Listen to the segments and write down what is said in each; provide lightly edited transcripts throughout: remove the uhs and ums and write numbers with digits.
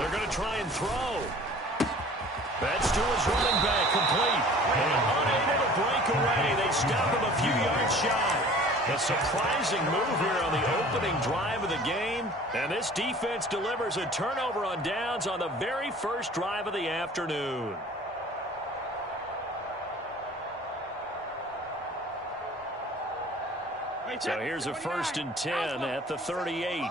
They're going to try and throw. That's to his running back, complete. And unable to break away. They stop him a few yards shy. A surprising move here on the opening drive of the game. And this defense delivers a turnover on downs on the very first drive of the afternoon. So here's a 1st and 10 at the 38.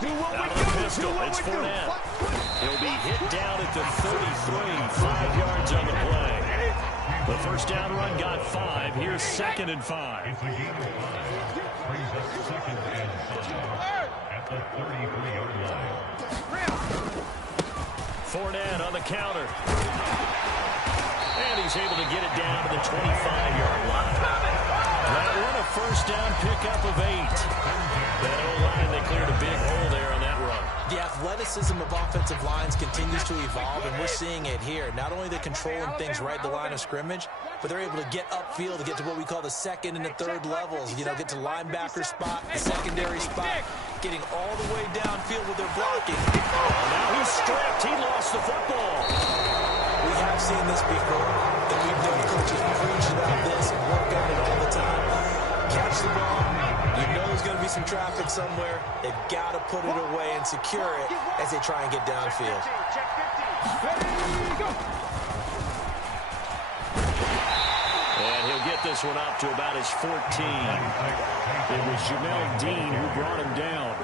Out of the pistol, it's Fournette. He'll be hit down at the 33, 5 yards on the play. The first down run got 5. Here's 2nd and 5. At the 33-yard line. Fournette on the counter. And he's able to get it down to the 25-yard line. That one a first down pickup of 8. That O-line, they cleared a big hole there on that run. The athleticism of offensive lines continues to evolve, and we're seeing it here. Not only are they controlling things right at the line of scrimmage, but they're able to get upfield to get to what we call the 2nd and the 3rd levels. You know, get to linebacker spot, the secondary spot, getting all the way downfield with their blocking. Now he's stripped. He lost the football. We have seen this before, and we've known coaches preach about this and work on it all the time. Catch the ball. You know there's going to be some traffic somewhere. They've got to put it away and secure it as they try and get downfield. And he'll get this one up to about his 14. It was Jamel Dean who brought him down.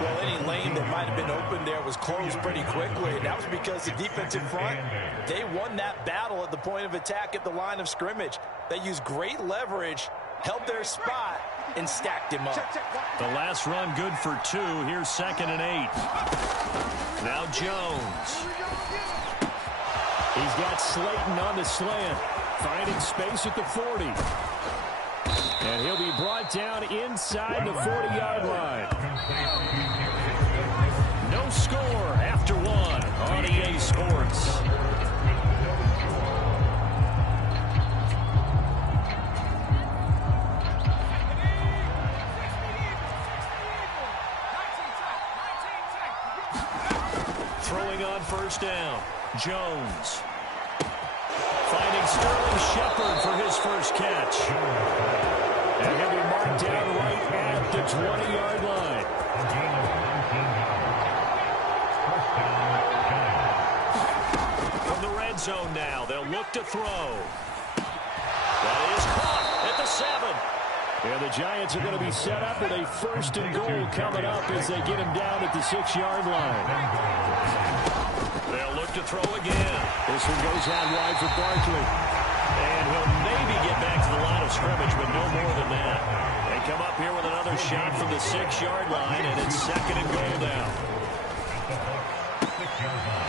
Well, any lane that might have been open there was closed pretty quickly, and that was because the defensive front, they won that battle at the point of attack at the line of scrimmage. They used great leverage, held their spot, and stacked him up. The last run good for 2. Here's 2nd and 8. Now Jones. He's got Slayton on the slant, finding space at the 40. And he'll be brought down inside the 40-yard line. No score after 1 on EA Sports. Throwing on first down, Jones. Finding Sterling Shepard for his first catch. And he'll be marked down right at the 20-yard line. From the red zone now, they'll look to throw. That is caught at the 7. And the Giants are going to be set up with a 1st and goal coming up as they get him down at the 6-yard line. They'll look to throw again. This one goes out wide for Barkley. And he'll maybe get back to the line of scrimmage, but no more than that. They come up here with another shot from the 6-yard line, and it's 2nd and goal now.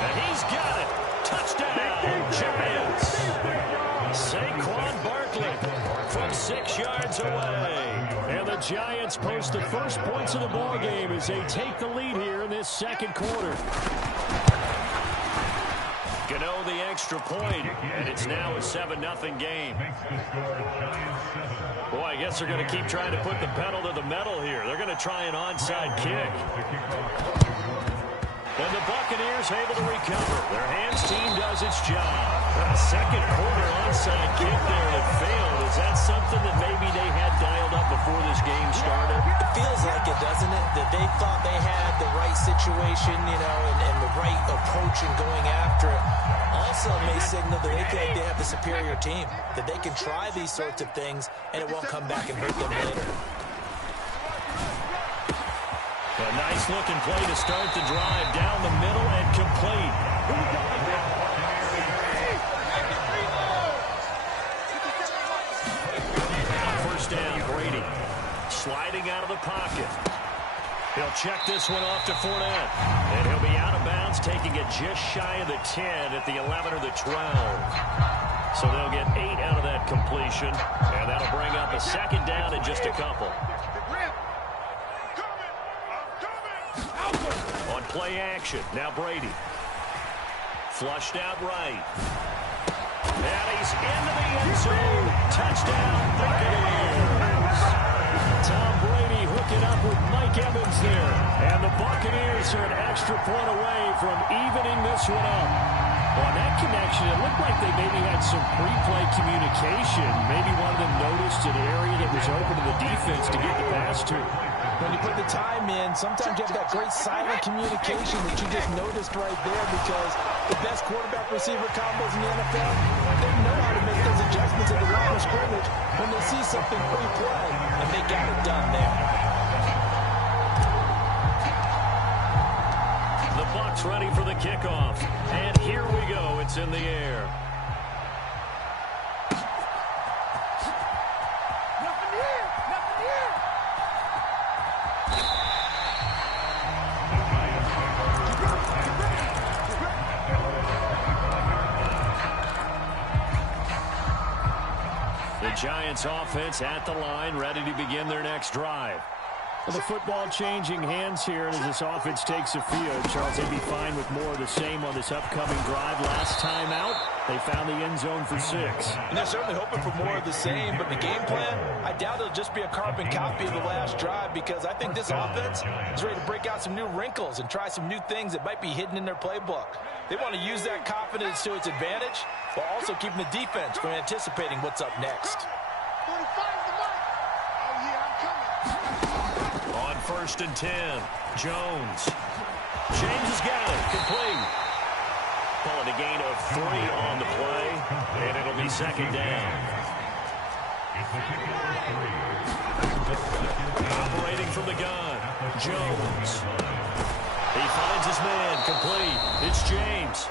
And he's got it. Touchdown, Giants. Saquon Barkley from 6 yards away. And the Giants post the first points of the ball game as they take the lead here in this 2nd quarter. Gano the extra point, and it's now a 7-0 game. Boy, I guess they're going to keep trying to put the pedal to the metal here. They're going to try an onside kick. And the Buccaneers able to recover. Their hands team does its job. A 2nd quarter onside kick there that failed. Is that something that maybe they had dialed up before this game started? It feels like it, doesn't it? That they thought they had the right situation, you know, and the right approach in going after it. Also may signal that they think they have the superior team, that they can try these sorts of things and it won't come back and hurt them later. A nice-looking play to start the drive down the middle and complete. First down, Brady. Sliding out of the pocket. He'll check this one off to Fournette. And he'll be out of bounds, taking it just shy of the 10 at the 11 or the 12. So they'll get 8 out of that completion. And that'll bring up a 2nd down in just a couple. On play action, now Brady. Flushed out right. And he's into the end zone. Touchdown, Buccaneers. Tom Brady hooking up with Mike Evans there. And the Buccaneers are an extra point away from evening this one up. Well, on that connection, it looked like they maybe had some pre-play communication. Maybe one of them noticed an area that was open to the defense to get the pass to. When you put the time in, sometimes you have that great silent communication that you just noticed right there, because the best quarterback-receiver combos in the NFL, they know how to make those adjustments at the line of scrimmage when they see something pre-play, and they got it done there. The Bucs ready for the kickoff. And here we go. It's in the air. The Giants offense at the line, ready to begin their next drive. Well, the football changing hands here as this offense takes the field. Charles, they'd be fine with more of the same on this upcoming drive. Last time out, they found the end zone for 6. And they're certainly hoping for more of the same, but the game plan, I doubt it'll just be a carbon copy of the last drive, because I think this offense is ready to break out some new wrinkles and try some new things that might be hidden in their playbook. They want to use that confidence to its advantage, while also keeping the defense from anticipating what's up next. On 1st and 10, Jones. James has got it. Complete. Call it a gain of 3 on the play, and it'll be 2nd down. Operating from the gun, Jones. He finds his man. Complete. It's James.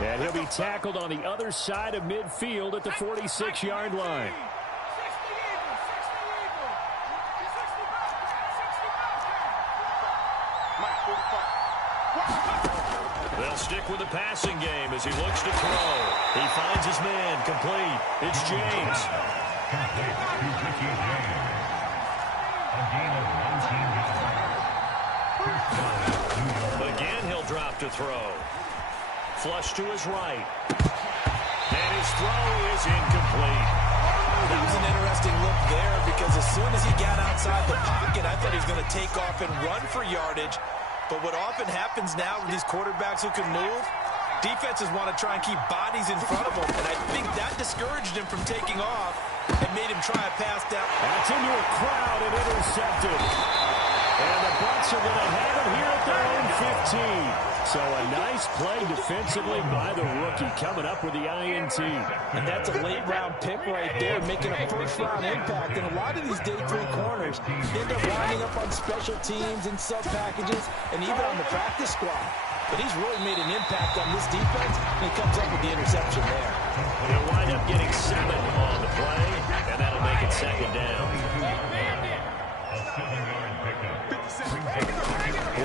And he'll be tackled on the other side of midfield at the 46-yard line. They'll stick with the passing game as he looks to throw. He finds his man. Complete. It's James. Again, he'll drop to throw. Flush to his right. And his throw is incomplete. That was an interesting look there, because as soon as he got outside the pocket, I thought he was going to take off and run for yardage. But what often happens now with these quarterbacks who can move, defenses want to try and keep bodies in front of them. And I think that discouraged him from taking off and made him try a pass down. That's into a crowd and intercepted. And the Bucs are going to have it here at their own 15. So a nice play defensively by the rookie, coming up with the INT. And that's a late-round pick right there, making a first-round impact. And a lot of these day 3 corners end up lining up on special teams and sub-packages and even on the practice squad. But he's really made an impact on this defense, and he comes up with the interception there. He'll wind up getting 7 on the play, and that'll make it 2nd down.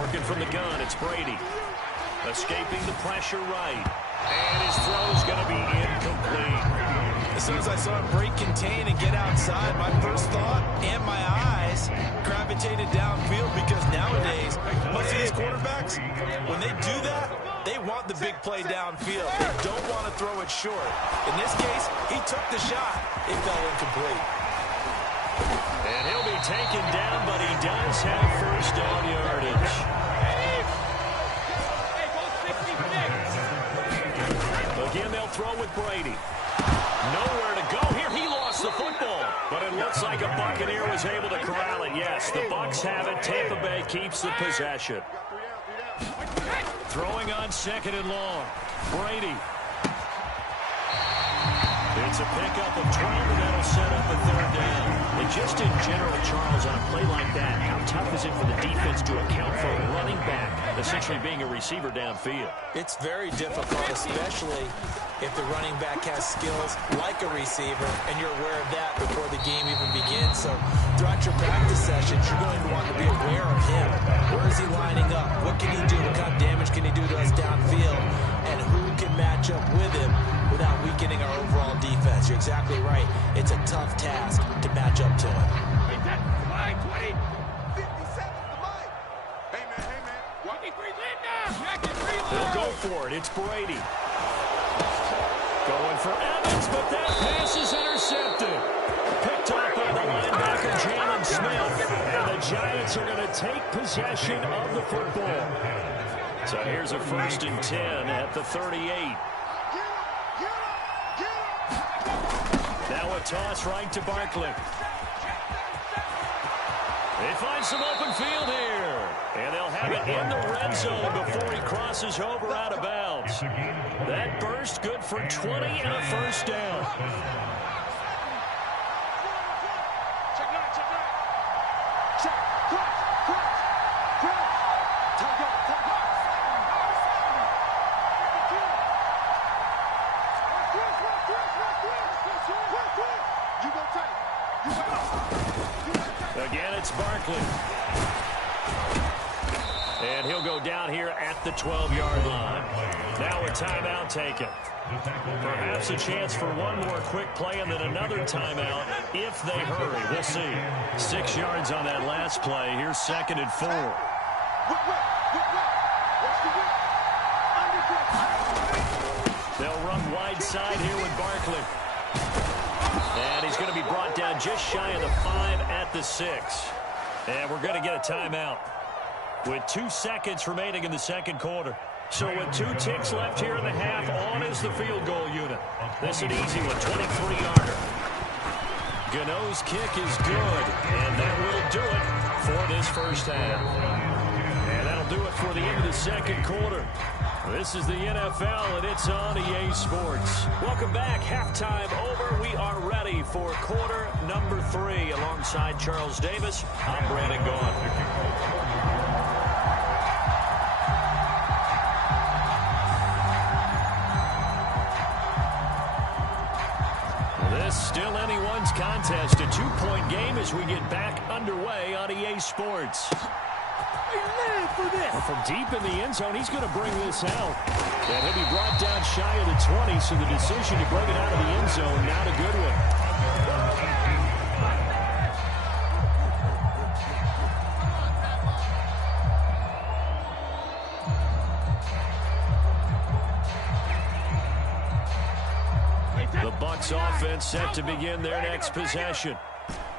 Working from the gun, it's Brady. Escaping the pressure right. And his throw's going to be incomplete. As soon as I saw him break contain and get outside, my first thought and my eyes gravitated downfield, because nowadays, most of these quarterbacks, when they do that, they want the big play downfield. They don't want to throw it short. In this case, he took the shot. It fell incomplete. And he'll be taken down, but he does have first down yardage. Again, they'll throw with Brady. Nowhere to go here. He lost the football, but it looks like a Buccaneer was able to corral it. Yes, the Bucs have it. Tampa Bay keeps the possession. Throwing on 2nd and long. Brady. It's a pickup of 12, and that'll set up a 3rd down. And just in general, Charles, on a play like that, how tough is it for the defense to account for a running back essentially being a receiver downfield? It's very difficult, especially if the running back has skills like a receiver, and you're aware of that before the game even begins. So throughout your practice sessions, you're going to want to be aware of him. Where is he lining up? What can he do? What kind of damage can he do to us downfield? And who can match up with him without weakening our overall defense? You're exactly right. It's a tough task to match up to him. They'll go for it. It's Brady. Going for Evans, but that pass is intercepted. Picked off by the linebacker, Jalen Smith. And the Giants are possession of the football. So here's a 1st and 10 at the 38. Now a toss right to Barkley. They find some open field here. And they'll have it in the red zone before he crosses over out of bounds. That burst good for 20 and a 1st down. Again, it's Barkley. And he'll go down here at the 12-yard line. Now a timeout taken. Perhaps a chance for one more quick play and then another timeout if they hurry. We'll see. 6 yards on that last play. Here's 2nd and 4. They'll run wide side here with Barkley. And he's going to be brought down just shy of the 5 at the 6. And we're going to get a timeout with 2 seconds remaining in the 2nd quarter. So with 2 ticks left here in the half, on is the field goal unit. This an easy one, 23-yarder. Gano's kick is good, and that will do it for this 1st half. And that'll do it for the end of the 2nd quarter. This is the NFL, and it's on EA Sports. Welcome back. Halftime over. We are ready for quarter number 3. Alongside Charles Davis, I'm Brandon Gaughan. Still anyone's contest, a 2-point game as we get back underway on EA Sports. From deep in the end zone, he's going to bring this out. And he'll be brought down shy of the 20, so the decision to bring it out of the end zone, not a good one. The Bucs offense set to begin their next possession.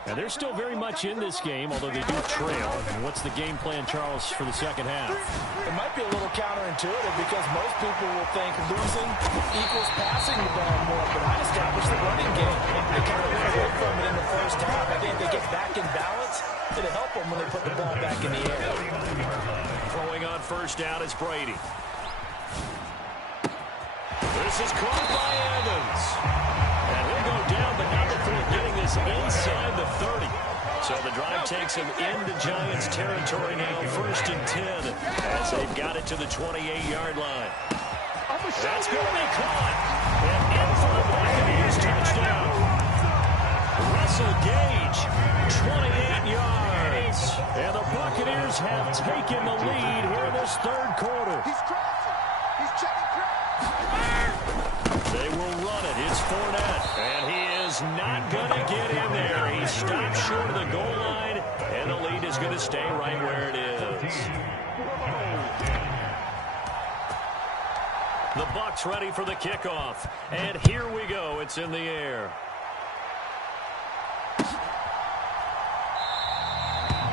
And they're still very much in this game, although they do trail. And what's the game plan, Charles, for the 2nd half? It might be a little counterintuitive because most people will think losing equals passing the ball more, but I established the running game. They kind of went away from it in the 1st half. I think they get back in balance. It'll help them when they put the ball back in the air. Throwing on 1st down, it's Brady. This is caught by Evans. And he'll go down, but not before getting this inside the 30. So the drive takes him into Giants territory now, 1st and 10, as they've got it to the 28-yard line. That's going to be caught. And in for the Buccaneers touchdown. Russell Gage, 28 yards. And the Buccaneers have taken the lead here in this 3rd quarter. They will run it. It's Fournette. And he is not going to get in there. He stopped short of the goal line, and the lead is going to stay right where it is. The Bucs ready for the kickoff. And here we go. It's in the air.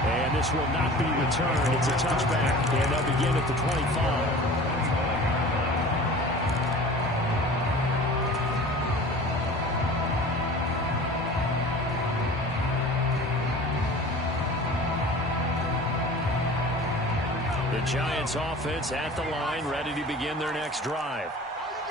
And this will not be returned. It's a touchback, and they'll begin at the 25. The Giants offense at the line, ready to begin their next drive.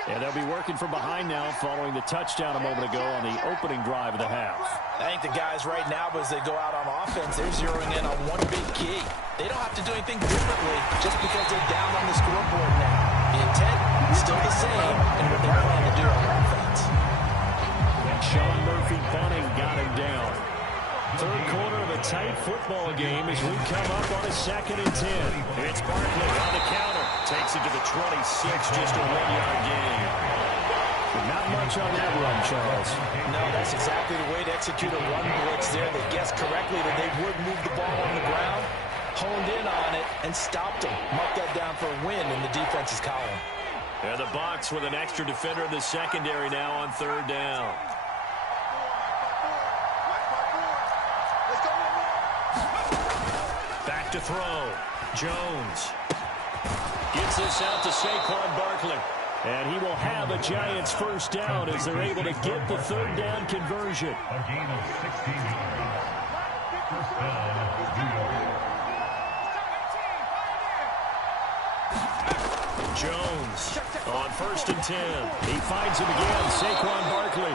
And they'll be working from behind now following the touchdown a moment ago on the opening drive of the half. I think the guys right now, as they go out on offense, they're zeroing in on one big key. They don't have to do anything differently just because they're down on the scoreboard now. The intent is still the same and what they plan to do on offense. Sean Murphy bunting got him down. 3rd quarter of a tight football game as we come up on a 2nd and 10. It's Barkley on the counter. Takes it to the 26, just a 1-yard gain. Not much on that run, Charles. No, that's exactly the way to execute a run blitz there. They guessed correctly that they would move the ball on the ground, honed in on it, and stopped them. Mark that down for a win in the defense's column. And the Bucs with an extra defender in the secondary now on 3rd down. to throw. Jones gets this out to Saquon Barkley. And he will have a Giants first down as they're able to get the third down conversion. A gain of 16 yards. First down, New York. Jones on 1st and 10. He finds him again, Saquon Barkley.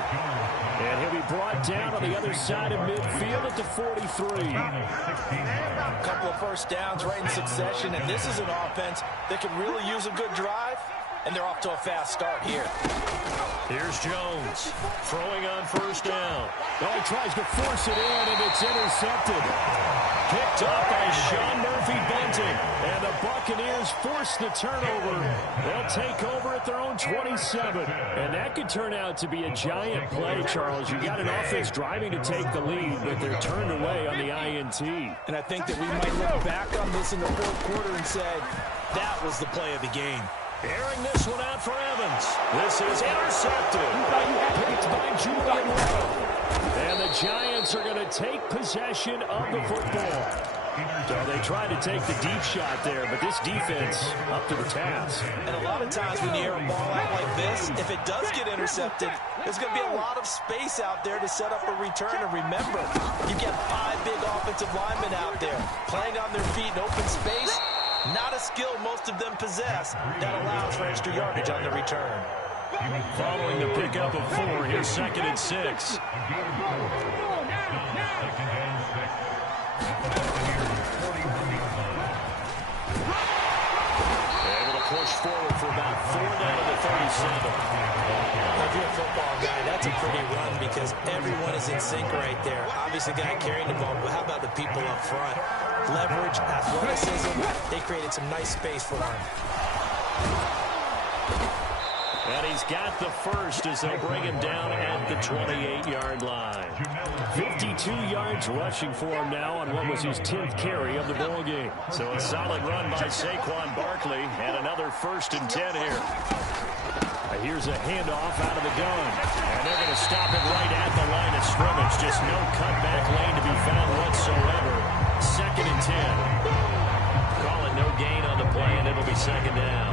And he'll be brought down on the other side of midfield at the 43. A couple of first downs right in succession, and this is an offense that can really use a good drive, and they're off to a fast start here. Here's Jones throwing on 1st down. Oh, he tries to force it in, and it's intercepted. Picked up by Sean Murphy-Bunting, and the Buccaneers force the turnover. They'll take over at their own 27, and that could turn out to be a giant play, Charles. You got an offense driving to take the lead, but they're turned away on the INT. And I think that we might look back on this in the 4th quarter and say, that was the play of the game. Airing this one out for Evans. This is intercepted. Picked by Julian Waddle. And the Giants are going to take possession of the football. So they tried to take the deep shot there, but this defense up to the task. And a lot of times when you air a ball out like this, if it does get intercepted, there's going to be a lot of space out there to set up a return. And remember, you've got 5 big offensive linemen out there playing on their feet in open space. Not a skill most of them possess that allows for extra yardage on the return. Following the pickup of 4, here's 2nd and 6. Able to push forward for about 4 down to the 37. If you're a football guy, that's a pretty run because everyone is in sync right there. Obviously, the guy carrying the ball, but how about the people up front? Leverage, athleticism, they created some nice space for him. And he's got the first as they'll bring him down at the 28-yard line. 52 yards rushing for him now on what was his 10th carry of the ball game. So a solid run by Saquon Barkley and another 1st and 10 here. Here's a handoff out of the gun. And they're going to stop it right at the line of scrimmage. Just no cutback lane to be found whatsoever. 2nd and 10. Calling no gain on the play, and it'll be 2nd down.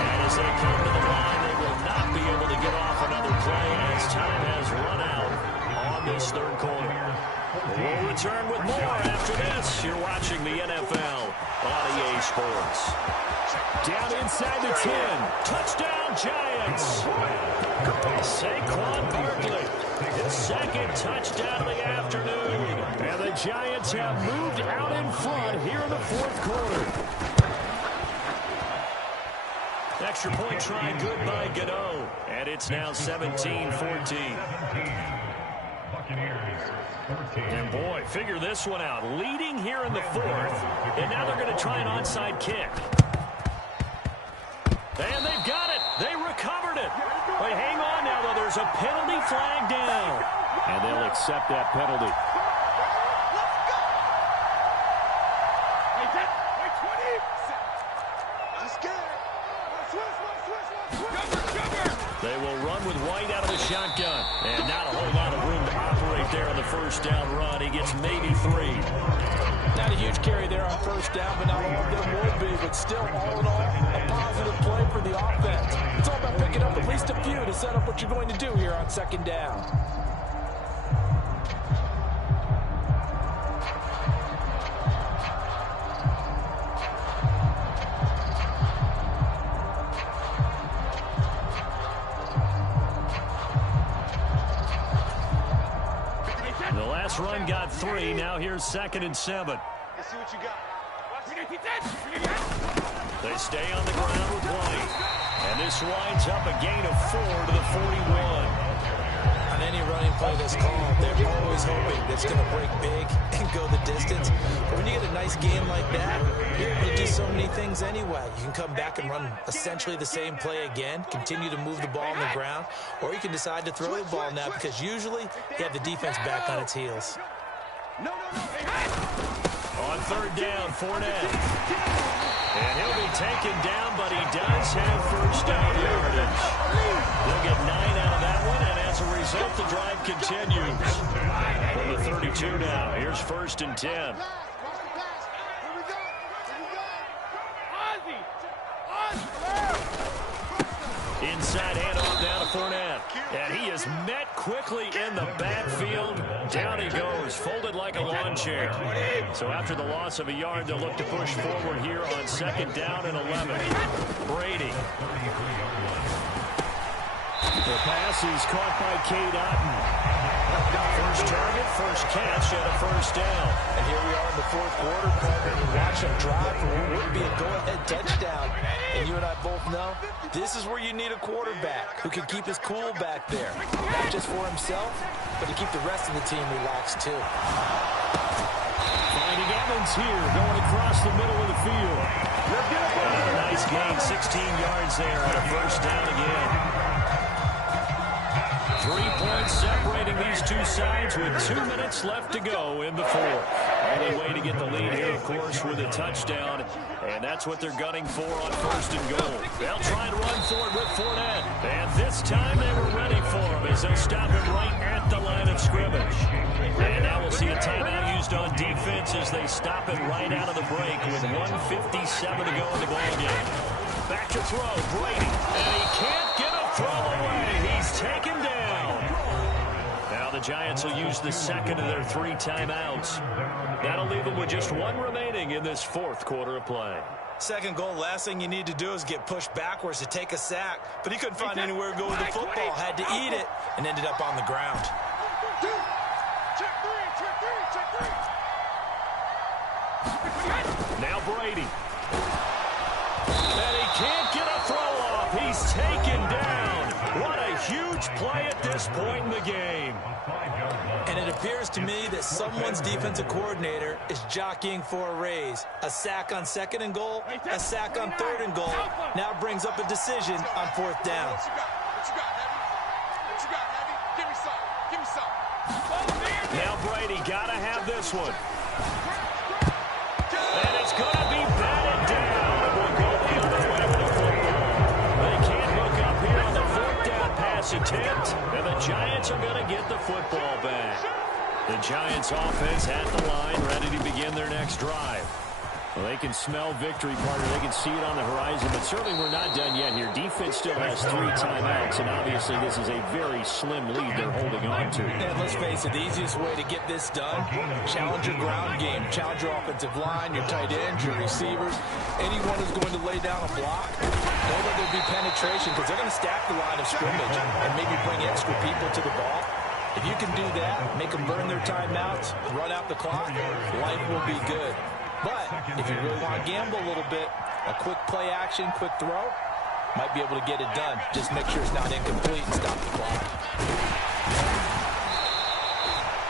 And as they come to the line, they will not be able to get off another play as time has run out on this 3rd quarter. We'll return with more after this. You're watching the NFL on EA Sports. Down inside the 10. Touchdown, Giants. Saquon Barkley. His 2nd touchdown of the afternoon. And the Giants have moved out in front here in the 4th quarter. Extra point try good by Gano. And it's now 17-14. And boy, figure this one out. Leading here in the 4th. And now they're going to try an onside kick. And they've got it. They recovered it. But hang on now, though. There's a penalty flag down. And they'll accept that penalty. They will run with White out of the shotgun. And not a whole lot of room to operate there on the 1st down run. He gets maybe 3. Not a huge carry there on 1st down, but not all of them would be. But still, all in all, a positive play for the offense. It's all about picking up at least a few to set up what you're going to do here on 2nd down. The last run got 3. Now here's 2nd and 7. Let's see what you got. They stay on the ground with White. And this winds up a gain of 4 to the 41. On any running play that's called, they're always hoping that's going to break big and go the distance. But when you get a nice game like that, you're able to do so many things anyway. You can come back and run essentially the same play again, continue to move the ball on the ground, or you can decide to throw the ball now because usually you have the defense back on its heels. On 3rd down, Fournette. And he'll be taken down, but he does have 1st down yardage. They'll get 9 out of that one, and as a result, the drive continues from the 32. 2 now. Here's 1st and 10. Inside handoff down to Fournette. And he is met quickly in the backfield. Down he goes, folded like a lawn chair. So after the loss of a yard, they'll look to push forward here on 2nd down and 11. Brady. The pass is caught by Cade Otton. First target, first catch, and a 1st down. And here we are in the 4th quarter, partner. You watch them drive for what would be a go-ahead touchdown. And you and I both know this is where you need a quarterback who can keep his cool back there. Not just for himself, but to keep the rest of the team relaxed too. Finding Evans here, going across the middle of the field. A nice gain, 16 yards there, and a 1st down again. 3 points separating these two sides with 2 minutes left to go in the 4th. Only way to get the lead here, of course, with a touchdown, and that's what they're gunning for on 1st and goal. They'll try and run for it with Fournette, and this time they were ready for him as they stop him right at the line of scrimmage. And now we'll see a timeout used on defense as they stop it right out of the break with 1:57 to go in the ball game. Back to throw, Brady, and he can't get a throw away. He's taken down. Now the Giants will use the 2nd of their 3 timeouts. That'll leave them with just 1 remaining in this 4th quarter of play. 2nd goal, last thing you need to do is get pushed backwards to take a sack. But he couldn't find anywhere to go with the football. Had to eat it and ended up on the ground. Now Brady. And he can't get a throw off. He's taken down. What a huge play at this point in the game. And it appears to me that someone's defensive coordinator is jockeying for a raise. A sack on 2nd and goal, a sack on 3rd and goal. Now brings up a decision on 4th down. What you got, Heavy? What you got, Heavy? Give me some. Give me some. Now Brady got to have this one. And it's going to be batted down. It will go the other way with the football. They can't hook up here on the 4th down pass attempt. And the Giants are going to get the football back. The Giants offense at the line, ready to begin their next drive. Well, they can smell victory, partner. They can see it on the horizon, but certainly we're not done yet here. Defense still has 3 timeouts, and obviously this is a very slim lead they're holding on to. And let's face it, the easiest way to get this done, challenge your ground game. Challenge your offensive line, your tight ends, your receivers. Anyone who's going to lay down a block, know that there'll be penetration because they're going to stack the line of scrimmage and maybe bring extra people to the ball. If you can do that, make them burn their timeouts, run out the clock, life will be good. But if you really want to gamble a little bit, a quick play action, quick throw, might be able to get it done. Just make sure it's not incomplete and stop the clock.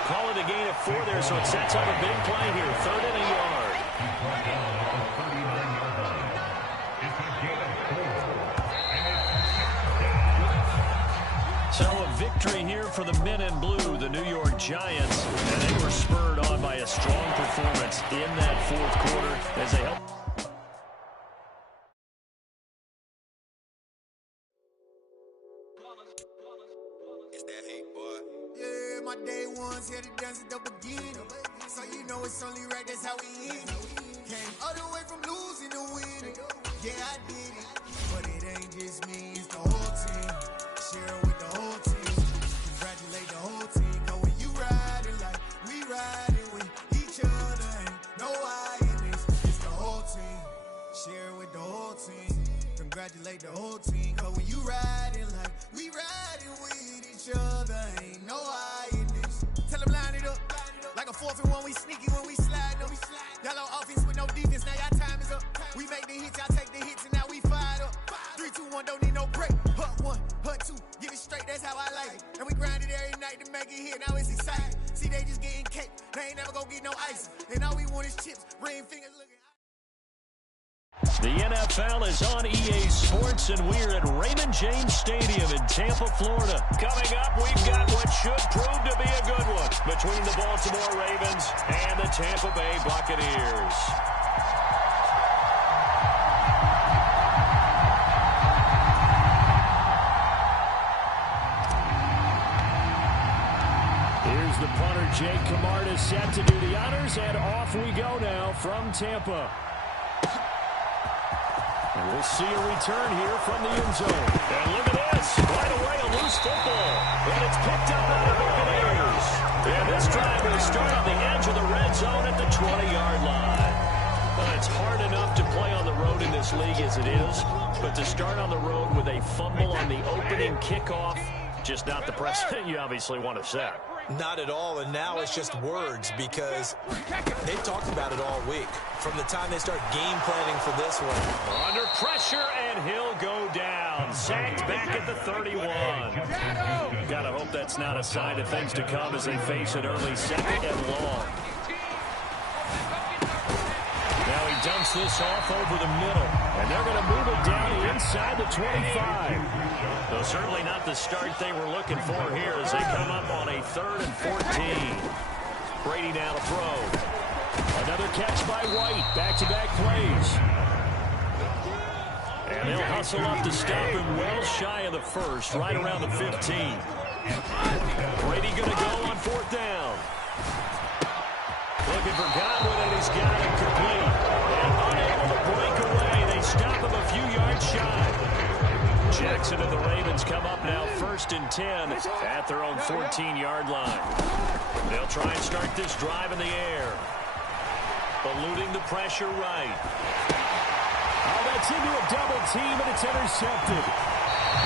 Call it a gain of 4 there, so it sets up a big play here. 3rd and a yard. So a victory here for the men in blue, the New York Giants. And they were spurred on by a strong performance in that 4th quarter as they helped. It's that hate, boy. Yeah, my day ones here to dance at the beginning. So you know it's only right, that's how we end it. Came all the way from losing to winning. Yeah, I did it. But it ain't just me, it's the whole team. Share with the whole team. Congratulate the whole team. Cause when you riding like we riding with each other, ain't no I in this. It's the whole team. Share with the whole team. Congratulate the whole team. Cause when you riding like we riding with each other, ain't no I in this. Tell them line it up. Like a 4th and 1, we sneaky when we slide up. Y'all on offense with no defense, now y'all time is up. We make the hits, y'all take the hits, and now we fired up. 3, 2, 1, don't need no break. Hut 1, hut 2, get it straight, that's how I like it. And we grind it every night to make it hit, now it's exciting. See, they just getting cake, they ain't never gonna get no ice. And all we want is chips, ring fingers looking. The NFL is on EA Sports, and we're at Raymond James Stadium in Tampa, Florida. Coming up, we've got what should prove to be a good one between the Baltimore Ravens and the Tampa Bay Buccaneers. Here's the punter, Jake Camarda, set to do the honors, and off we go now from Tampa. And we'll see a return here from the end zone. And look at this. Right away, a loose football. And it's picked up by the Buccaneers. And this drive will start on the edge of the red zone at the 20-yard line. Well, it's hard enough to play on the road in this league as it is, but to start on the road with a fumble on the opening kickoff, just not the precedent you obviously want to set. Not at all, and now it's just words because they've talked about it all week. From the time they start game planning for this one. Under pressure, and he'll go down. Sacked back at the 31. Gotta hope that's not a sign of things to come as they face an early second and long. Now he dumps this off over the middle, and they're going to move it down inside the 25. Though certainly not the start they were looking for here as they come up on a 3rd and 14. Brady now to throw. Another catch by White. Back-to-back plays. And they'll hustle up to stop him well shy of the first, right around the 15. Brady going to go on 4th down. Looking for Godwin, and he's got him complete. And unable to break away. They stop him a few yards shy. Jackson and the Ravens come up now 1st and 10 at their own 14-yard line. They'll try and start this drive in the air. Eluding the pressure right. Oh, that's into a double team, and it's intercepted.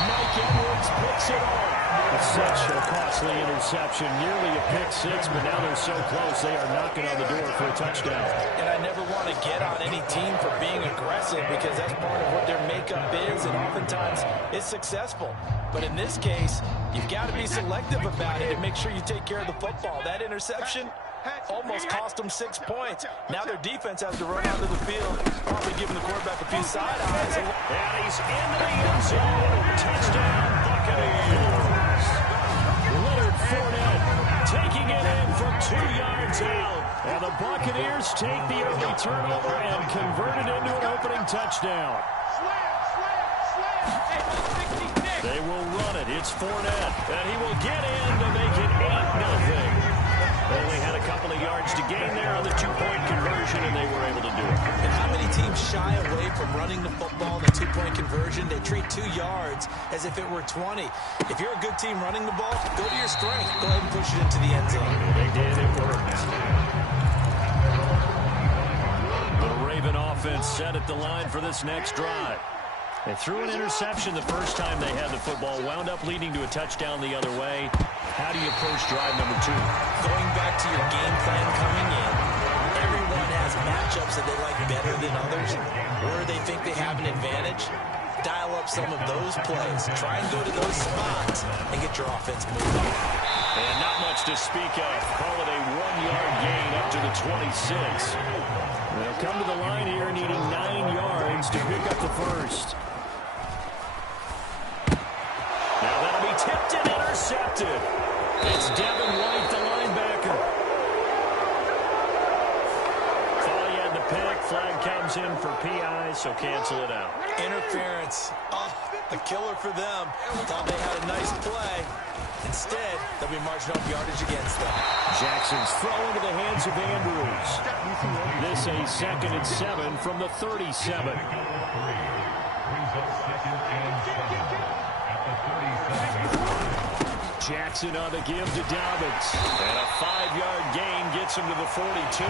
Mike Edwards picks it off. It's such a costly interception, nearly a pick six, but now they're so close they are knocking on the door for a touchdown. And I never want to get on any team for being aggressive because that's part of what their makeup is, and oftentimes it's successful. But in this case, you've got to be selective about it and make sure you take care of the football. That interception almost cost them 6 points. Now their defense has to run onto the field, probably giving the quarterback a few side eyes. And he's into the end zone. Touchdown, Buccaneers. Leonard Fournette taking it in from 2 yards out. And the Buccaneers take the early turnover and convert it into an opening touchdown. They will run it. It's Fournette. And he will get in to make it 8-0. Only had a couple of yards to gain there on the 2-point conversion, and they were able to do it. And how many teams shy away from running the football in a 2-point conversion? They treat 2 yards as if it were 20. If you're a good team running the ball, go to your strength. Go ahead and push it into the end zone. They did. It worked. The Raven offense set at the line for this next drive. They threw an interception the first time they had the football, wound up leading to a touchdown the other way. How do you approach drive number 2? Going back to your game plan coming in, everyone has matchups that they like better than others, where they think they have an advantage. Dial up some of those plays. Try and go to those spots and get your offense moving. And not much to speak of. Call it a 1-yard gain up to the 26. They'll come to the line here needing 9 yards to pick up the first. Now that'll be tipped and intercepted. It's Devin White, the linebacker. Thought he had the pick. Flag comes in for PI, so cancel it out. Interference. Oh, a killer for them. Thought they had a nice play. Instead, they'll be marching off yardage against them. Jackson's throw into the hands of Andrews. This a 2nd and 7 from the 37. Brings up 2nd and 7 at the 37. Jackson on the give to Dobbins. And a 5-yard gain gets him to the 42.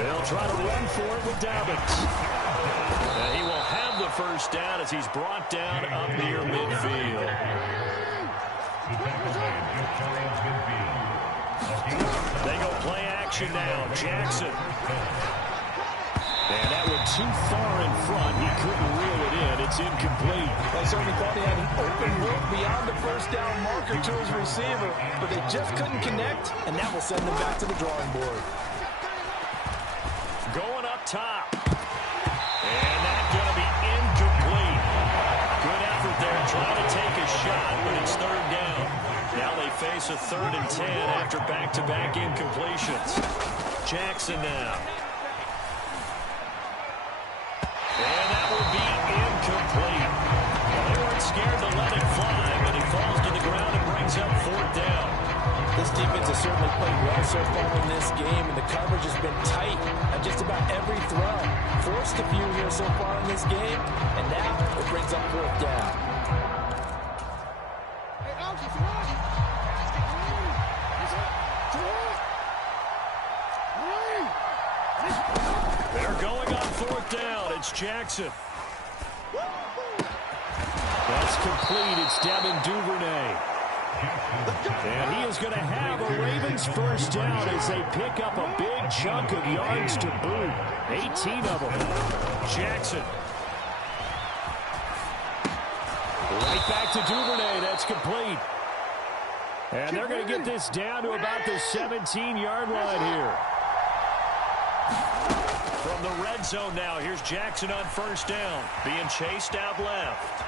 They'll try to run for it with Dobbins. And he will have the first down as he's brought down up near midfield. They go play action now. Jackson. And that went too far in front. He couldn't reel it in. It's incomplete. I certainly thought he had an open look beyond the first down marker to his receiver, but they just couldn't connect, and that will send them back to the drawing board. Going up top. And that's going to be incomplete. Good effort there trying to take a shot, but it's 3rd down. Now they face a 3rd and 10 after back-to-back incompletions. Jackson now. And that will be incomplete. brings up 4th down. This defense has certainly played well so far in this game, and the coverage has been tight at just about every throw. Forced a few here so far in this game, and now it brings up 4th down. They're going on 4th down. It's Jackson. That's complete. It's Devin Duvernay. And he is going to have a Ravens first down as they pick up a big chunk of yards to boot. 18 of them. Jackson. Right back to Duvernay. That's complete. And they're going to get this down to about the 17-yard line here. From the red zone now, here's Jackson on first down. Being chased out left.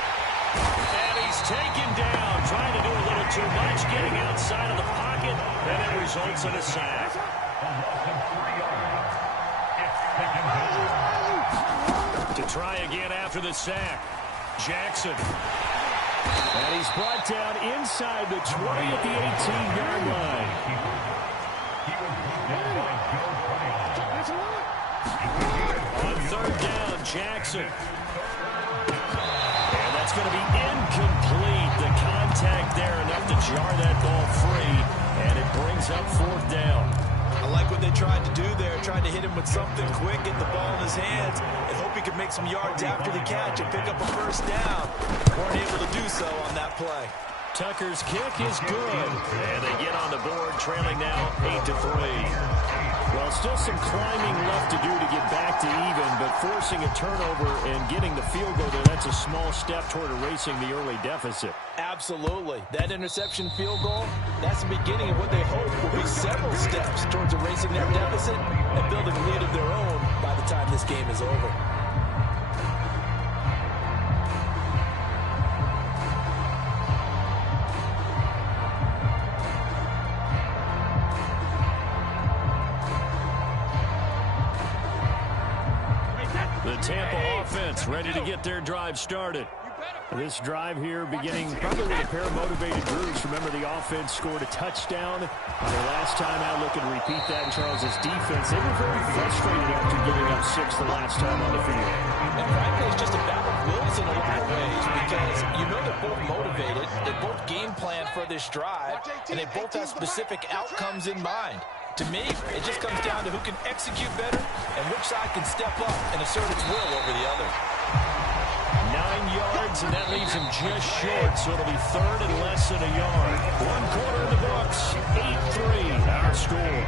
And he's taken down, trying to do a little too much, getting outside of the pocket, and it results in a sack. To try again after the sack, Jackson. And he's brought down inside the 20 at the 18-yard line. On 3rd down, Jackson. And that's going to be incomplete. The contact there enough to jar that ball free, and it brings up 4th down. I like what they tried to do there, tried to hit him with something quick, get the ball in his hands, and hope he could make some yards after the catch and pick up a first down. Weren't able to do so on that play. Tucker's kick is good, and they get on the board, trailing now 8-3. Well, still some climbing left to do to get back to even, but forcing a turnover and getting the field goal there, that's a small step toward erasing the early deficit. Absolutely. That interception field goal, that's the beginning of what they hope will be several steps towards erasing that deficit and building a lead of their own by the time this game is over. The Tampa offense ready to get their drive started. This drive here beginning probably with a pair of motivated groups. Remember, the offense scored a touchdown on their last time out. Look and repeat that in Charles's defense. They were very frustrated after giving up 6 the last time on the field. And frankly, it's just a battle of wills in a lot of ways because you know they're both motivated. They both game plan for this drive, and they both have specific outcomes in mind. To me, it just comes down to who can execute better and which side can step up and assert its will over the other. 9 yards, and that leaves him just short, so it'll be 3rd and less than a yard. 1 quarter in the books, 8-3, our score.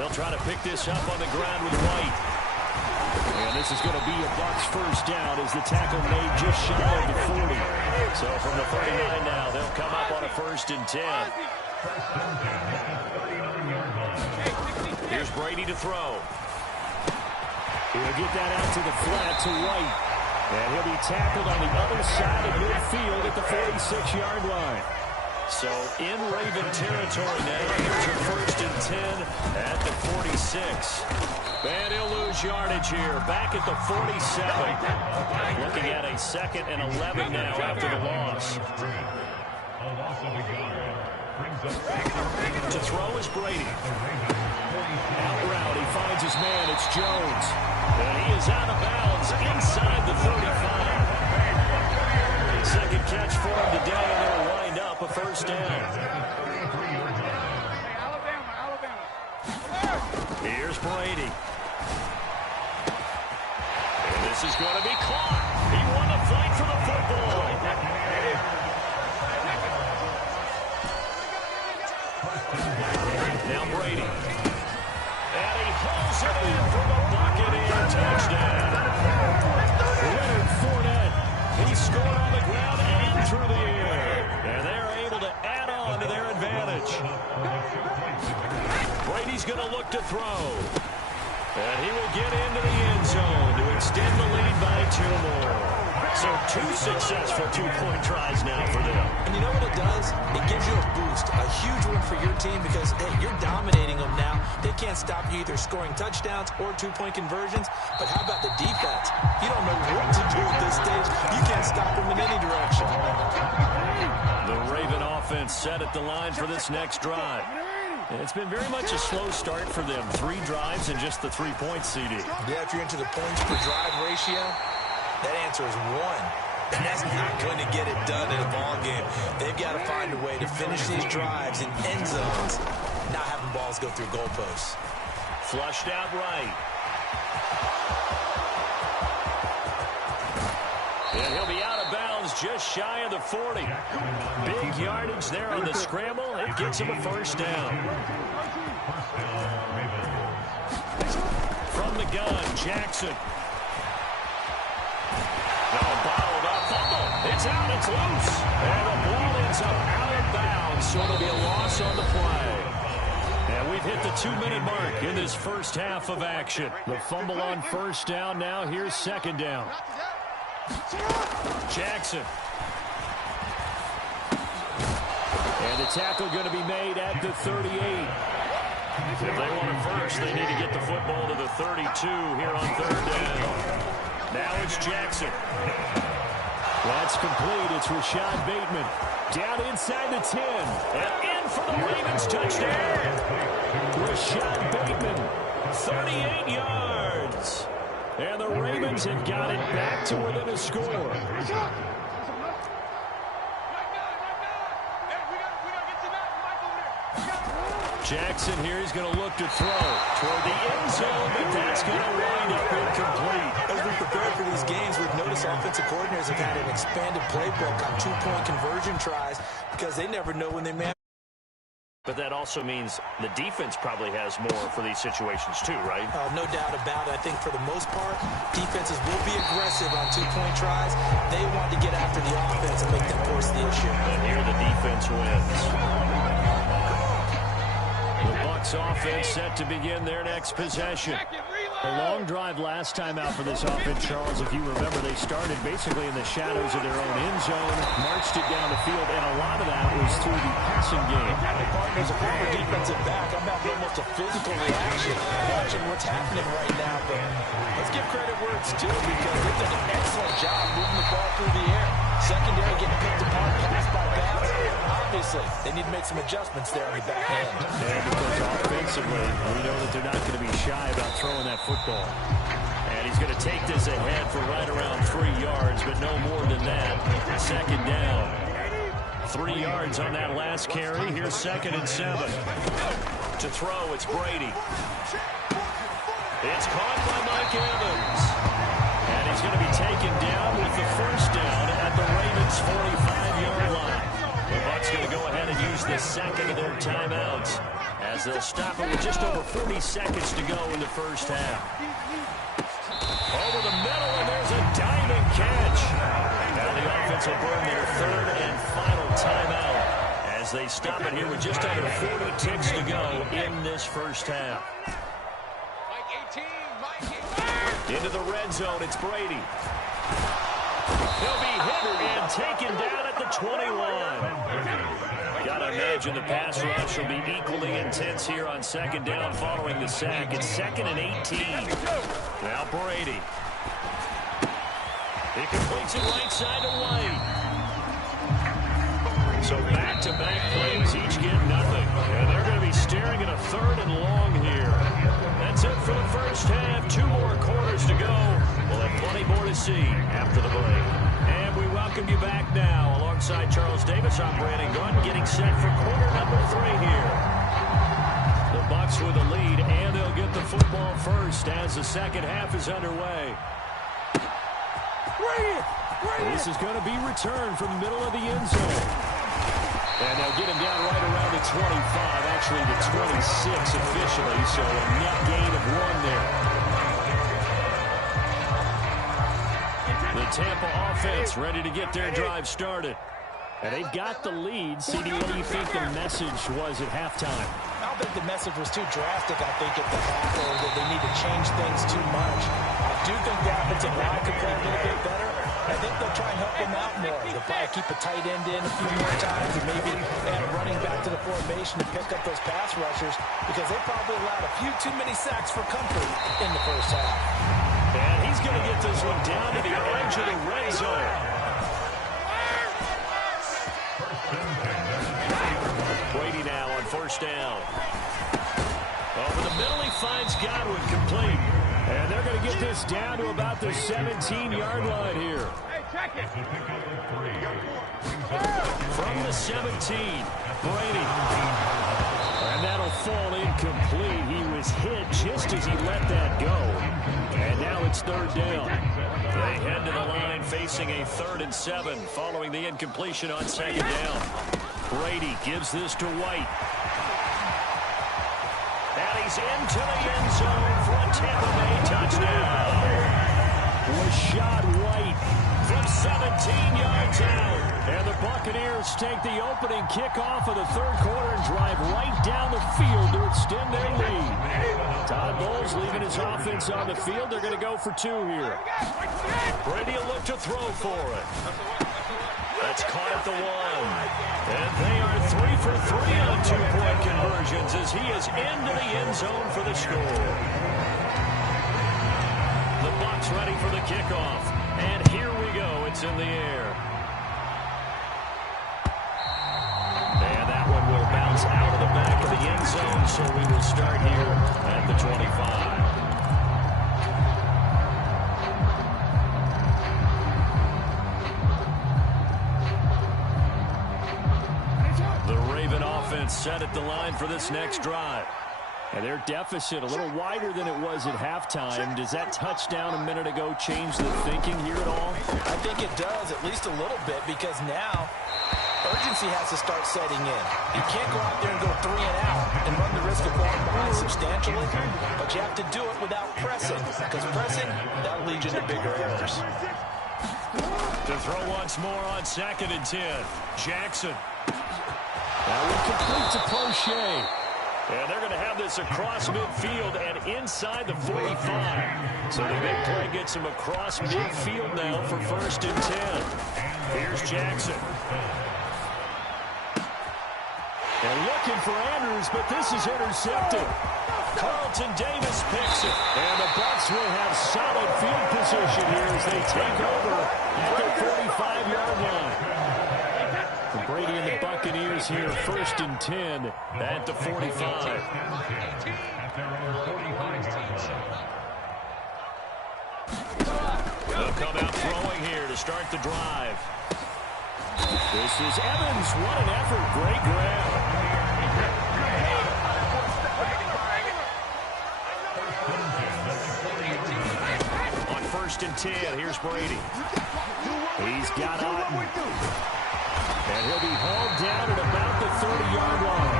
They'll try to pick this up on the ground with White. And this is going to be a Bucs first down as the tackle made just shy of the 40. So from the 39 now, they'll come up on a 1st and 10. Here's Brady to throw. He'll get that out to the flat to White. And he'll be tackled on the other side of midfield at the 46-yard line. So in Raven territory now. Here's your 1st and 10 at the 46. And he'll lose yardage here. Back at the 47. Looking at a 2nd and 11 now after the loss. To throw is Brady. Out route, he finds his man. It's Jones. And he is out of bounds inside the 35. 2nd catch for him today, and they'll wind up a 1st down. Here's Brady. And this is going to be caught. He won the fight for the football. Now Brady. And he hauls it in from the bucket and touchdown. Leonard Fournette. He scored on the ground and through the air. And they're able to add on to their advantage. Brady's going to look to throw. And he will get into the end zone to extend the lead by 2 more. So 2 successful 2-point tries now for them. And you know what it does? It gives you a boost, a huge one for your team because, hey, you're dominating them now They can't stop you either scoring touchdowns or two-point conversions. But how about the defense? You don't know what to do at this stage. You can't stop them in any direction. The Raven offense set at the line for this next drive. It's been very much a slow start for them. 3 drives and just the 3 points, CD. Yeah, if you're into the points per drive ratio, that answer is 1. And that's not going to get it done in a ball game. They've got to find a way to finish these drives in end zones, not having balls go through goalposts. Flushed out right. And he'll be out of bounds just shy of the 40. Big yardage there on the scramble. It gets him a first down. From the gun, Jackson. Bottled up fumble. It's out, it's loose. And the ball ends up out of bounds, so it'll be a loss on the play. And we've hit the 2-minute mark in this first half of action. The fumble on first down. Now here's second down. Jackson. And the tackle going to be made at the 38. If they want it first, they need to get the football to the 32 here on third down. Now it's Jackson. That's complete. It's Rashad Bateman. Down inside the 10. And in for the Ravens touchdown. Rashad Bateman, 38 yards. And the Ravens have got it back to within a score. Jackson here, he's going to look to throw toward the end zone, but that's going to wind up incomplete. As we prepare for these games, we've noticed offensive coordinators have had an expanded playbook on two-point conversion tries because they never know when they man. But that also means the defense probably has more for these situations too, right? No doubt about it. I think for the most part, defenses will be aggressive on two-point tries. They want to get after the offense and make them force the issue. And here the defense wins. The Bucs offense set to begin their next possession. A long drive last time out for this offense, Charles. If you remember, they started basically in the shadows of their own end zone, marched it down the field, and a lot of that was through the passing game. My partner's a former defensive back. I'm having almost a physical reaction watching what's happening right now. But let's give credit where it's due because they've done an excellent job moving the ball through the air. Secondary getting picked apart, pass by pass. Obviously, they need to make some adjustments there on the back end. Yeah, because offensively, we know that they're not going to be shy about throwing that football. And he's going to take this ahead for right around 3 yards, but no more than that. Second down. 3 yards on that last carry. Here's 2nd and 7. To throw, it's Brady. It's caught by Mike Evans. And he's going to be taken down with the first down at the Ravens' 45-yard line. The Bucs going to go ahead and use the second of their timeouts as they'll stop it with just over 40 seconds to go in the first half. Over the middle, and there's a diving catch. Now the offense will burn their 3rd and final timeout as they stop it here with just under 40 ticks to go in this first half. Into the red zone, it's Brady. He'll be hit and taken down at the 21. Gotta imagine the pass rush will be equally intense here on second down following the sack. It's 2nd and 18. Now Brady. He completes it right side to White. So back-to-back plays each get nothing. And they're going to be staring at a 3rd and long here. That's it for the first half. 2 more quarters to go. We'll have plenty more to see after the break. And we welcome you back now. Alongside Charles Davis, I'm Brandon Gunn, getting set for quarter number 3 here. The Bucs with a lead, and they'll get the football first as the second half is underway. This is going to be returned from the middle of the end zone. And they'll get him down right around the 25, actually the 26 officially, so a net gain of 1 there. The Tampa offense ready to get their drive started. And they've got the lead. CD, what do you think the message was at halftime? I don't think the message was too drastic, I think, at the half, or that they need to change things too much. I do think the offensive line could play a little bit better. I think they'll try and help him out more. They'll probably keep a tight end in a few more times and maybe add running back to the formation to pick up those pass rushers because they probably allowed a few too many sacks for comfort in the first half. And he's going to get this one down to the edge of the red zone. Brady now on first down. Over the middle, he finds Godwin complete. And they're going to get this down to about the 17-yard line here. From the 17, Brady. And that'll fall incomplete. He was hit just as he let that go. And now it's third down. They head to the line facing a 3rd and 7 following the incompletion on second down. Brady gives this to White. And he's into the end zone for a Tampa Bay touchdown. Rashad White from 17 yards out. And the Buccaneers take the opening kickoff of the third quarter and drive right down the field to extend their lead. Todd Bowles leaving his offense on the field. They're going to go for 2 here. Brady will look to throw for it. That's caught at the 1. And they are 3 for 3 on 2-point conversions as he is into the end zone for the score. The Bucs ready for the kickoff. And here we go. It's in the air. And that one will bounce out of the back of the end zone, so we will start here at the 25. Set at the line for this next drive. And their deficit a little wider than it was at halftime. Does that touchdown a minute ago change the thinking here at all? I think it does, at least a little bit, because now urgency has to start setting in. You can't go out there and go 3 and out and run the risk of falling behind substantially, but you have to do it without pressing, because pressing, that'll lead you to bigger errors. To throw once more on 2nd and 10. Jackson. That will complete to Prochet. And they're going to have this across midfield and inside the 45. So the big play gets him across midfield now for 1st and 10. Here's Jackson. And looking for Andrews, but this is intercepted. Carlton Davis picks it. And the Bucs will have solid field position here as they take over at the 45-yard line. Brady and the Buccaneers here, 1st and 10 at the 45. They'll come out throwing here to start the drive. This is Evans. What an effort. Great grab. On 1st and 10, here's Brady. He's got Otten. And he'll be hauled down at about the 30-yard line.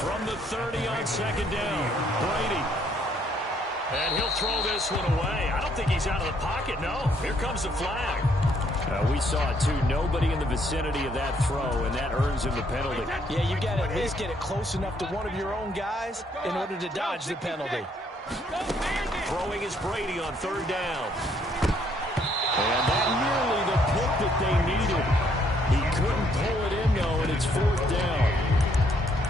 From the 30 on 2nd down, Brady. And he'll throw this one away. I don't think he's out of the pocket, no. Here comes the flag. We saw it, too. Nobody in the vicinity of that throw, and that earns him the penalty. Yeah, you got to at least get it close enough to one of your own guys in order to dodge the penalty. Throwing is Brady on 3rd down. And that nearly the pick that they needed. He couldn't pull it in, though, and it's 4th down.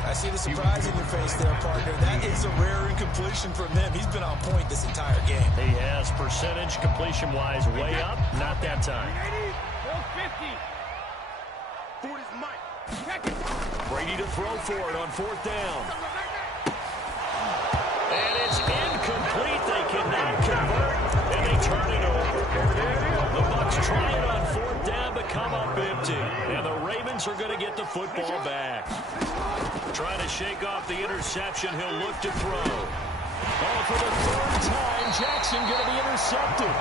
I see the surprise in your face there, partner. That is a rare incompletion from him. He's been on point this entire game. He has. Percentage completion-wise way up. Not that time. Brady to throw for it on 4th down. And it's incomplete. They cannot convert, and they turn it over. The Bucs try it on 4th down, but come up empty. And the Ravens are going to get the football back. Trying to shake off the interception. He'll look to throw. Oh, for the 3rd time, Jackson going to be intercepted.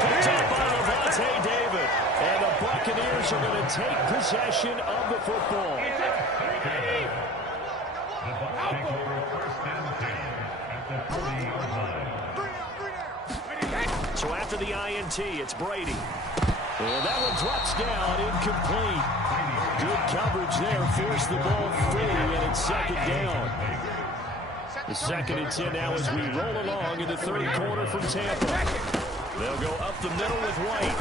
Picked up by Lavonte David. And the Buccaneers are going to take possession of the football. So after the INT, it's Brady. And that one drops down, incomplete. Good coverage there, forced the ball free, and it's 2nd down. The 2nd and 10 now as we roll along in the 3rd quarter from Tampa. They'll go up the middle with White.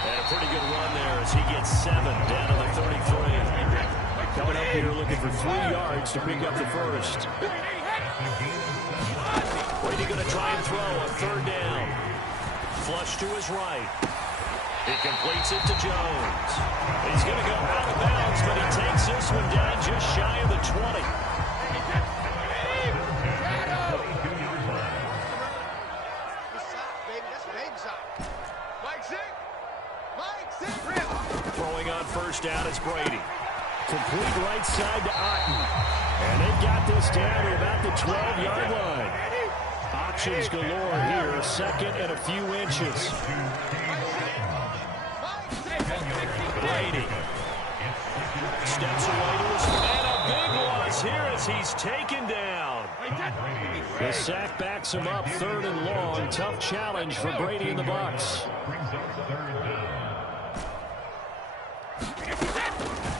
And a pretty good run there as he gets 7 down to the 33. Coming up here looking for 3 yards to pick up the first. Brady going to try and throw on 3rd down. Flush to his right. He completes it to Jones. He's going to go out of bounds, but he takes this one down just shy of the 20. Throwing on 1st down, it's Brady. Complete right side to Otten. And they got this down to about the 12-yard line. Options galore here, 2nd and a few inches. Brady steps away to his and a big loss here as he's taken down. The sack backs him up 3rd and long. Tough challenge for Brady and the Bucs.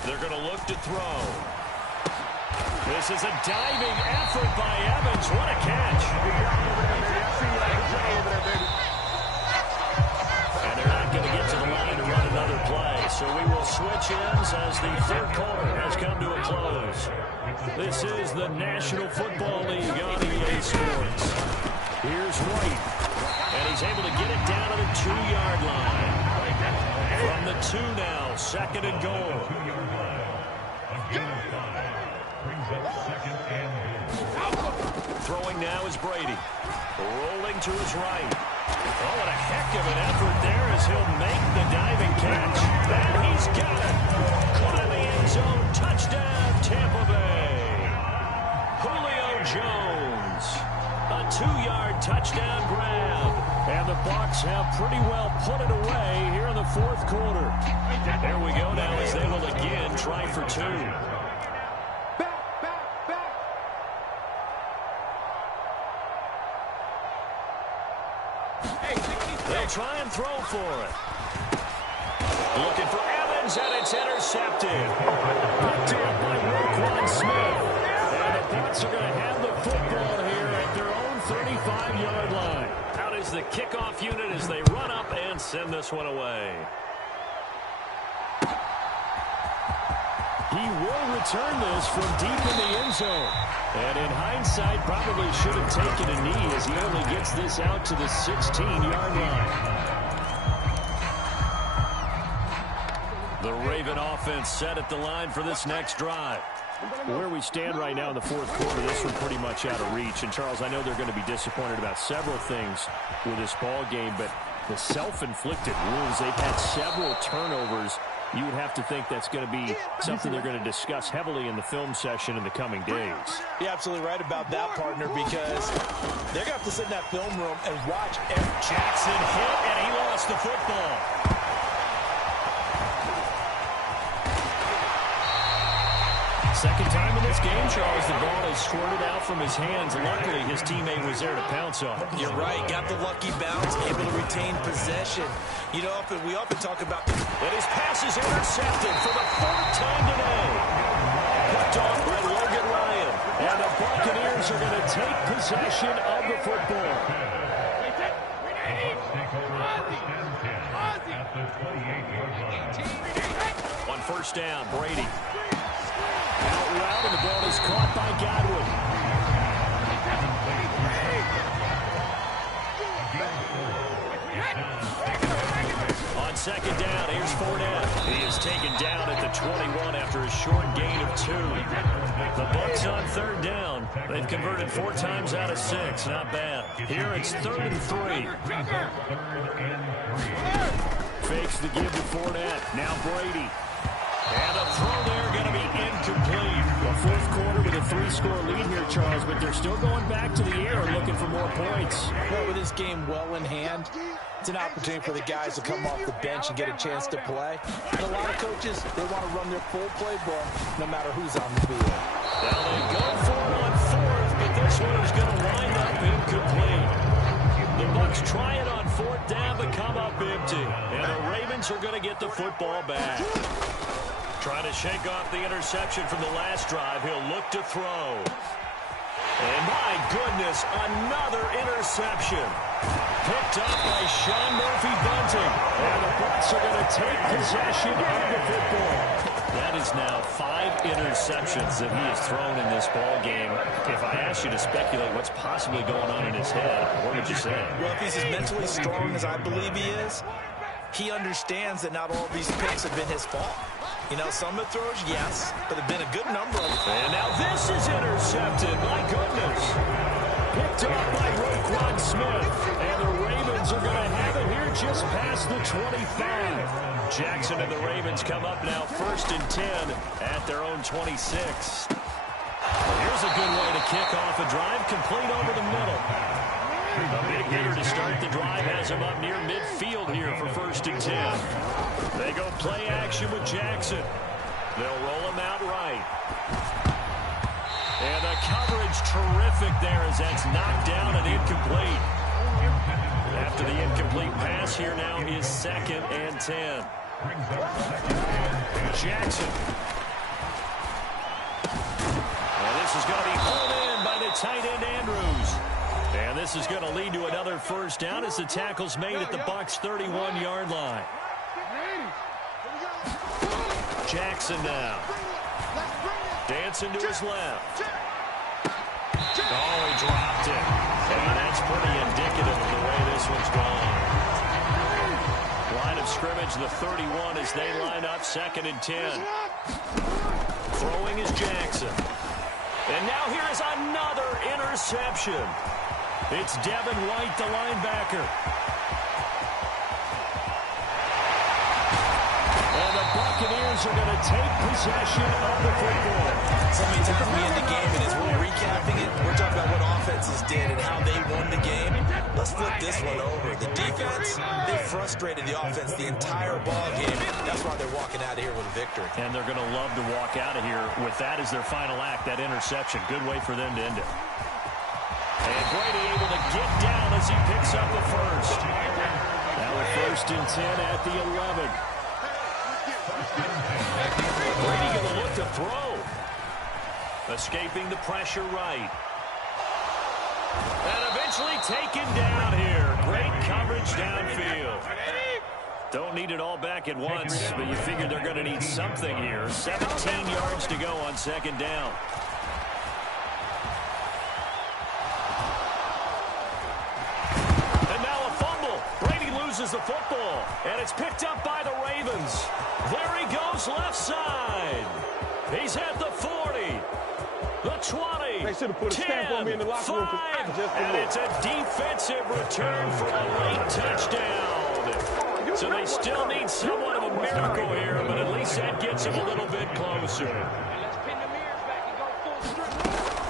They're going to look to throw. This is a diving effort by Evans. What a catch. And they're not going to get to the line to run another play. So we will switch ends as the 3rd quarter has come to a close. This is the National Football League on EA Sports. Here's White. And he's able to get it down to the 2-yard line. From the 2 now, 2nd and goal. Throwing now is Brady. Rolling to his right. Oh, what a heck of an effort there as he'll make the diving catch. And he's got it. Caught in the end zone. Touchdown, Tampa Bay. Julio Jones. A 2-yard touchdown grab. And the Bucs have pretty well put it away here in the 4th quarter. There we go now as they will again try for 2. They'll try and throw for it. Looking for Evans, and it's intercepted. Picked up by Roquan Smith. And the Bucs are going to have the football here at their own 35-yard line. Out is the kickoff unit as they run up and send this one away. He will return this from deep in the end zone. And in hindsight, probably should have taken a knee as he only gets this out to the 16-yard line. The Raven offense set at the line for this next drive. Where we stand right now in the 4th quarter, this one pretty much out of reach. And, Charles, I know they're going to be disappointed about several things with this ball game, but the self-inflicted wounds, they've had several turnovers. You would have to think that's going to be something they're going to discuss heavily in the film session in the coming days. You're absolutely right about that, partner, because they're going to have to sit in that film room and watch. Jackson hit, and he lost the football. Second time in this game, Charles, the ball is squirted out from his hands. Luckily, his teammate was there to pounce on it. You're right. Got the lucky bounce, able to retain possession. You know, we often talk about... And his pass is intercepted for the 4th time today. Picked off by Logan Ryan. And the Buccaneers are going to take possession of the football. On 1st down, Brady. Out route, and the ball is caught by Godwin. On 2nd down, here's Fournette. He is taken down at the 21 after a short gain of 2. The Bucs on 3rd down. They've converted 4 times out of 6. Not bad. Here it's 3rd and 3. Fakes the give to Fournette. Now Brady. And a throw there going to be incomplete. The 4th quarter with a 3-score lead here, Charles, but they're still going back to the air and looking for more points. Well, with this game well in hand, it's an opportunity for the guys to come off the bench and get a chance to play. And a lot of coaches, they want to run their full playbook no matter who's on the field. Now they go for it on 4th, but this one is going to wind up incomplete. The Bucs try it on 4th down, but come up empty. And the Ravens are going to get the football back. Trying to shake off the interception from the last drive. He'll look to throw. And my goodness, another interception. Picked up by Sean Murphy-Bunting. And the Bucs are going to take possession of the football. That is now 5 interceptions that he has thrown in this ball game. If I asked you to speculate what's possibly going on in his head, what would you say? Well, if he's as mentally strong as I believe he is, he understands that not all these picks have been his fault. You know, some of the throws, yes, but there have been a good number of them. And now this is intercepted. My goodness. Picked up by Roquan Smith. And the Ravens are going to have it here just past the 25. Jackson and the Ravens come up now 1st and 10 at their own 26. Here's a good way to kick off a drive, complete over the middle. A big hitter to start the drive has him up near midfield here for 1st and 10. They go play action with Jackson. They'll roll him out right. And the coverage terrific there as that's knocked down and incomplete. After the incomplete pass, here now is 2nd and 10. Jackson. And this is going to be pulled in by the tight end Andrews. And this is going to lead to another 1st down as the tackle's made at the Bucs' 31-yard line. Jackson now. Dancing to his left. Oh, he dropped it. And that's pretty indicative of the way this one's gone. Line of scrimmage, the 31 as they line up 2nd and 10. Throwing is Jackson. And now here is another interception. It's Devin White, the linebacker. And the Buccaneers are going to take possession of the football. So many times we end the game, and as we're recapping it, we're talking about what offenses did and how they won the game. Let's flip this one over. The defense, they frustrated the offense the entire ball game. That's why they're walking out of here with a victory. And they're going to love to walk out of here with that as their final act, that interception. Good way for them to end it. And Brady able to get down as he picks up the first. Now a 1st and 10 at the 11. Brady going to look to throw. Escaping the pressure right. And eventually taken down here. Great coverage downfield. Don't need it all back at once, but you figure they're going to need something here. 17 yards to go on 2nd down. And now a fumble. Brady loses the football, and it's picked up by the Ravens. There he goes left side. He's at the 40. The 20, they should have put a stamp on me in the locker room. 5, and it's a defensive return for a late touchdown. So they still need somewhat of a miracle here, but at least that gets them a little bit closer.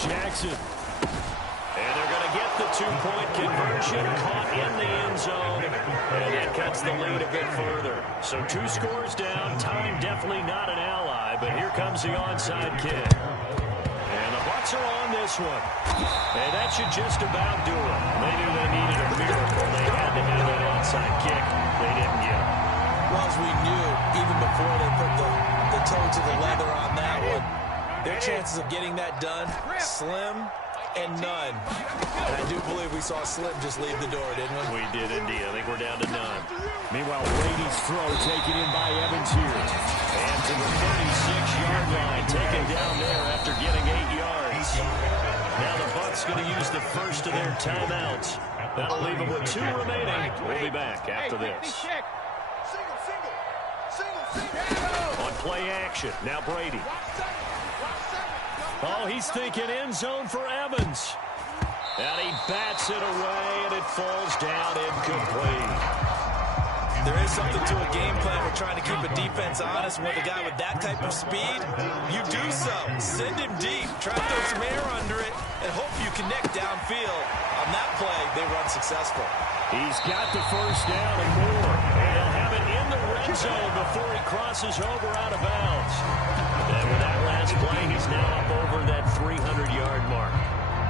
Jackson. And they're going to get the 2-point conversion, caught in the end zone, and that cuts the lead a bit further. So 2 scores down, time definitely not an ally, but here comes the onside kick. And the Bucs are on this one. And that should just about do it. They knew they needed a miracle. They had to have that onside kick. They didn't get it. Well, as we knew, even before they put the toe to the leather on that one, their chances of getting that done, slim and none. And I do believe we saw Slim just leave the door, didn't we? We did indeed. I think we're down to none. Meanwhile, Brady's throw taken in by Evans here. And to the 36-yard line, taken down there after getting 8 yards. Now the Bucs going to use the first of their timeouts. That'll leave them with 2 remaining. We'll be back after this. On play action, now Brady. Oh, he's thinking end zone for Evans. And he bats it away, and it falls down incomplete. There is something to a game plan. We're trying to keep a defense honest. With a guy with that type of speed, you do so. Send him deep. Try to throw some air under it, and hope you connect downfield. On that play, they run successful. He's got the first down and more. And he'll have it in the red zone before he crosses over out of bounds. And with that last play, he's now up over that 300-yard mark.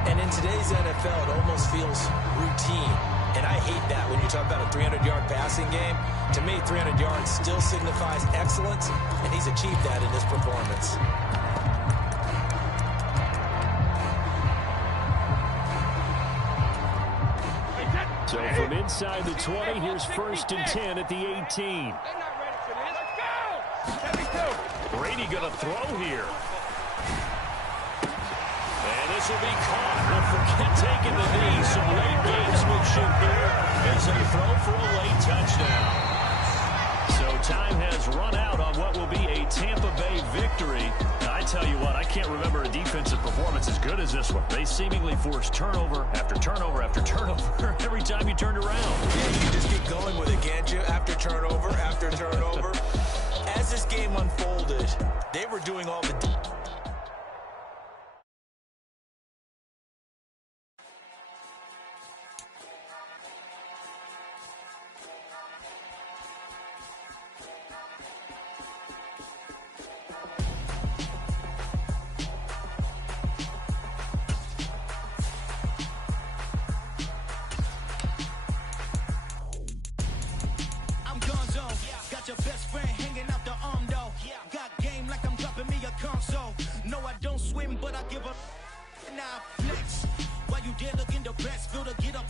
And in today's NFL, it almost feels routine. And I hate that when you talk about a 300-yard passing game. To me, 300 yards still signifies excellence, and he's achieved that in this performance. From inside the 20, here's 1st and 10 at the 18. Brady going to throw here. And this will be caught. But forget taking the knee. Some late gamesmanship here as they throw for a late touchdown. So time has run out on what will be a Tampa Bay victory. Now, I tell you what, I can't remember a defensive performance as good as this one. They seemingly forced turnover after turnover after turnover every time you turned around. Yeah, you can just keep going with it, can't you? After turnover, after turnover. As this game unfolded, they were doing all the... Your best friend hanging out the arm though. Got game like I'm dropping me a console. No, I don't swim, but I give up. Now flex. While you there looking the best, feel to get up.